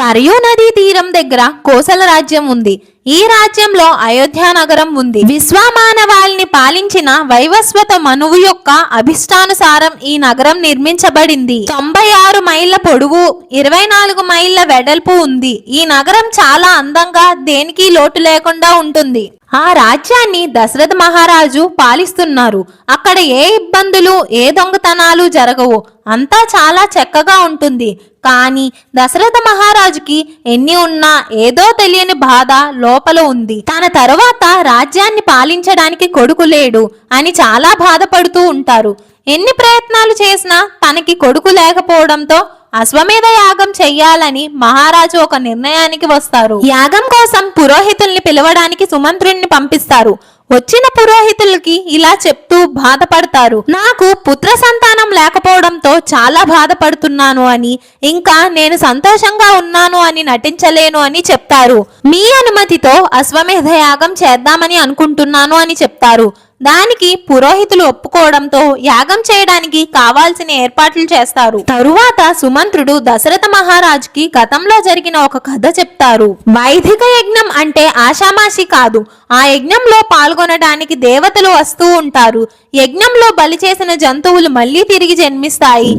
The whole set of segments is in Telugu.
సరయూ నదీ తీరం దగ్గర కోసల రాజ్యం ఉంది. ఈ రాజ్యంలో అయోధ్య నగరం ఉంది. విశ్వమానవాల్ని పాలించిన వైవస్వత మనువు యొక్క అభిష్టానుసారం ఈ నగరం నిర్మించబడింది. తొంభై ఆరు మైళ్ళ పొడవు ఇరవై నాలుగు మైళ్ళ వెడల్పు ఉంది. ఈ నగరం చాలా అందంగా దేనికి లోటు లేకుండా ఉంటుంది. ఆ రాజ్యాన్ని దశరథ మహారాజు పాలిస్తున్నారు. అక్కడ ఏ ఇబ్బందులు ఏ దొంగతనాలు జరగవు. అంతా చాలా చక్కగా ఉంటుంది. కానీ దశరథ మహారాజుకి ఎన్ని ఉన్నా ఏదో తెలియని బాధ లోపల ఉంది. తన తరువాత రాజ్యాన్ని పాలించడానికి కొడుకు లేడు అని చాలా బాధపడుతూ ఉంటారు. ఎన్ని ప్రయత్నాలు చేసినా తనకి కొడుకు లేకపోవడంతో అశ్వమేధ యాగం చెయ్యాలని మహారాజు ఒక నిర్ణయానికి వస్తారు. యాగం కోసం పురోహితుల్ని పిలవడానికి సుమంత్రుణ్ణి పంపిస్తారు. వచ్చిన పురోహితులకి ఇలా చెప్తూ బాధపడతారు. నాకు పుత్ర సంతానం లేకపోవడంతో చాలా బాధపడుతున్నాను అని ఇంకా నేను సంతోషంగా ఉన్నాను అని నటించలేను అని చెప్తారు. మీ అనుమతితో అశ్వమేధ యాగం చేద్దామని అనుకుంటున్నాను అని చెప్తారు. దానికి పురోహితులు ఒప్పుకోవడంతో యాగం చేయడానికి కావాల్సిన ఏర్పాట్లు చేస్తారు. తరువాత సుమంత్రుడు దశరథ మహారాజుకి గతంలో జరిగిన ఒక కథ చెప్తారు. వైదిక యజ్ఞం అంటే ఆషామాషి కాదు ఆ యజ్ఞంలో పాల్గొనడానికి దేవతలు వస్తూ ఉంటారు. యజ్ఞంలో బలి చేసిన జంతువులు మళ్ళీ తిరిగి జన్మిస్తాయి.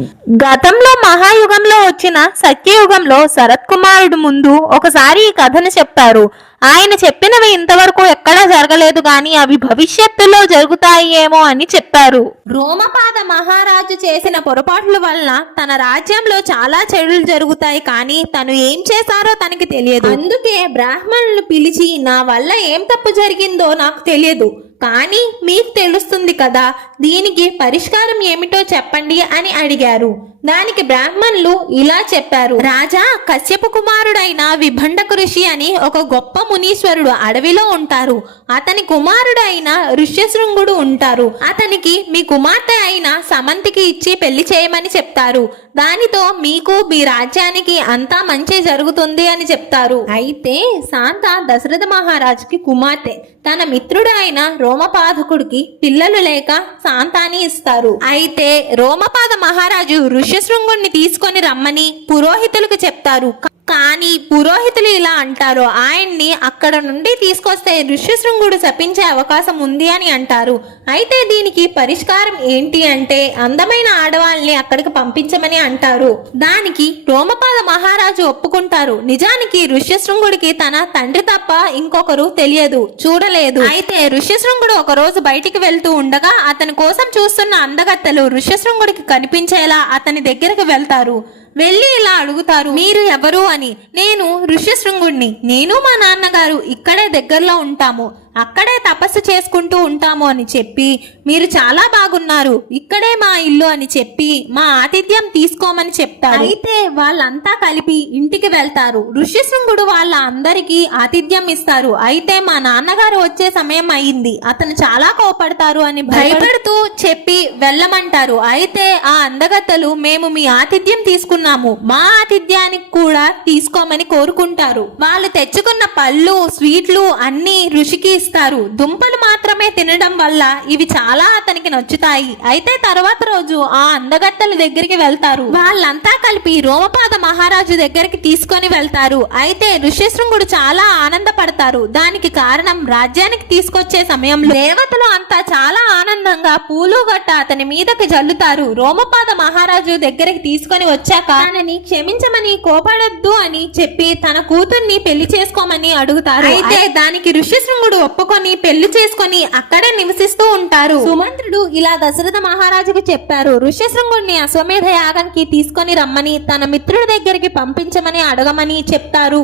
గతంలో మహాయుగంలో వచ్చిన సత్యయుగంలో శరత్ కుమారుడు ముందు ఒకసారి ఈ కథను చెప్తారు. ఆయన చెప్పినవి ఇంతవరకు ఎక్కడా జరగలేదు గాని అవి భవిష్యత్తులో జరుగుతాయి ఏమో అని చెప్పారు. రోమపాద మహారాజు చేసిన పొరపాట్ల వలన తన రాజ్యంలో చాలా చెడులు జరుగుతాయి కానీ తను ఏం చేశారో తనకి తెలియదు. అందుకే బ్రాహ్మణులు పిలిచి నా వల్ల ఏం తప్పు జరిగిందో నాకు తెలియదు. కానీ మీకు తెలుస్తుంది కదా దీనికి పరిష్కారం ఏమిటో చెప్పండి అని అడిగారు. దానికి బ్రాహ్మణులు ఇలా చెప్పారు. రాజా కశ్యప కుమారుడైన విభండక ఋషి అని ఒక గొప్ప మునీశ్వరుడు అడవిలో ఉంటారు. అతని కుమారుడు అయిన ఋష్యశృంగుడు ఉంటారు. అతనికి మీ కుమార్తె అయిన సమంతికి ఇచ్చి పెళ్ళి చేయమని చెప్తారు. దానితో మీకు మీ రాజ్యానికి అంతా మంచి జరుగుతుంది అని చెప్తారు. అయితే శాంత దశరథ మహారాజుకి కుమార్తె తన మిత్రుడు అయిన రోమపాదకుడికి పిల్లలు లేక శాంతాని ఇస్తారు. అయితే రోమపాద మహారాజు ఋష్యశృంగుణ్ణి తీసుకొని రమ్మని పురోహితులకు చెప్తారు. కానీ పురోహితులు ఇలా అంటారు. ఆయన్ని అక్కడ నుండి తీసుకొస్తే ఋష్యశృంగుడు శపించే అవకాశం ఉంది అని అంటారు. అయితే దీనికి పరిష్కారం ఏంటి అంటే అందమైన ఆడవాళ్ళని అక్కడికి పంపించమని అంటారు. దానికి రోమపాద మహారాజు ఒప్పుకుంటారు. నిజానికి ఋష్యశృంగుడికి తన తండ్రి తప్ప ఇంకొకరు తెలియదు చూడలేదు. అయితే ఋష్యశృంగుడు ఒక రోజు బయటికి వెళ్తూ ఉండగా అతని కోసం చూస్తున్న అందగత్తెలు ఋష్యశృంగుడికి కనిపించేలా అతని దగ్గరకు వెళ్తారు. వెళ్ళి ఇలా అడుగుతారు. మీరు ఎవరు అని? నేను ఋష్యశృంగుణ్ణి నేను మా నాన్నగారు ఇక్కడే దగ్గరలో ఉంటాము. అక్కడే తపస్సు చేసుకుంటూ ఉంటాము అని చెప్పి మీరు చాలా బాగున్నారు ఇక్కడే మా ఇల్లు అని చెప్పి మా ఆతిథ్యం తీసుకోమని చెప్తారు అయితే వాళ్ళంతా కలిపి ఇంటికి వెళ్తారు. ఋష్యశృంగుడు వాళ్ళ అందరికీ ఆతిథ్యం ఇస్తారు. అయితే మా నాన్నగారు వచ్చే సమయం అయింది. అతను చాలా కోపడతారు అని భయపడుతూ చెప్పి వెళ్ళమంటారు. అయితే ఆ అందగత్తలు మేము మీ ఆతిథ్యం తీసుకున్నాము. మా ఆతిథ్యానికి కూడా తీసుకోమని కోరుకుంటారు. వాళ్ళు తెచ్చుకున్న పళ్ళు స్వీట్లు అన్ని ఋషికి ఇస్తారు. దుంపలు మాత్రమే తినడం వల్ల ఇవి చాలా అతనికి నచ్చుతాయి. అయితే తర్వాత రోజు ఆ అందగత్తెల దగ్గరికి వెళ్తారు. వాళ్ళంతా కలిపి రోమపాద మహారాజు దగ్గరికి తీసుకొని వెళ్తారు. అయితే ఋష్యశృంగుడు చాలా ఆనందపడతారు. దానికి కారణం రాజ్యానికి తీసుకొచ్చే సమయంలో దేవతలు అంతా చాలా ఆనందంగా పూలు గట్ట అతని మీదకి జల్లుతారు. రోమపాద మహారాజు దగ్గరికి తీసుకొని వచ్చాక తనని క్షమించమని కోపడొద్దు అని చెప్పి తన కూతుర్ని పెళ్ళి చేసుకోమని అడుగుతారు. అయితే దానికి ఋష్యశృంగుడు ఒప్పుకొని పెళ్ళి చేసుకొని అక్కడే నివసిస్తూ ఉంటారు. సుమంత్రుడు ఇలా దశరథ మహారాజుకు చెప్పారు ఋష్యశృంగుడిని అశ్వమేధ యాగానికి తీసుకొని రమ్మని తన మిత్రుడి దగ్గరికి పంపించమని అడగమని చెప్తారు.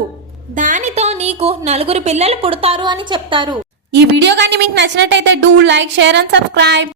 దానితో నీకు నలుగురు పిల్లలు పుడతారు అని చెప్తారు. ఈ వీడియో కానీ మీకు నచ్చినట్టయితే do like share and subscribe.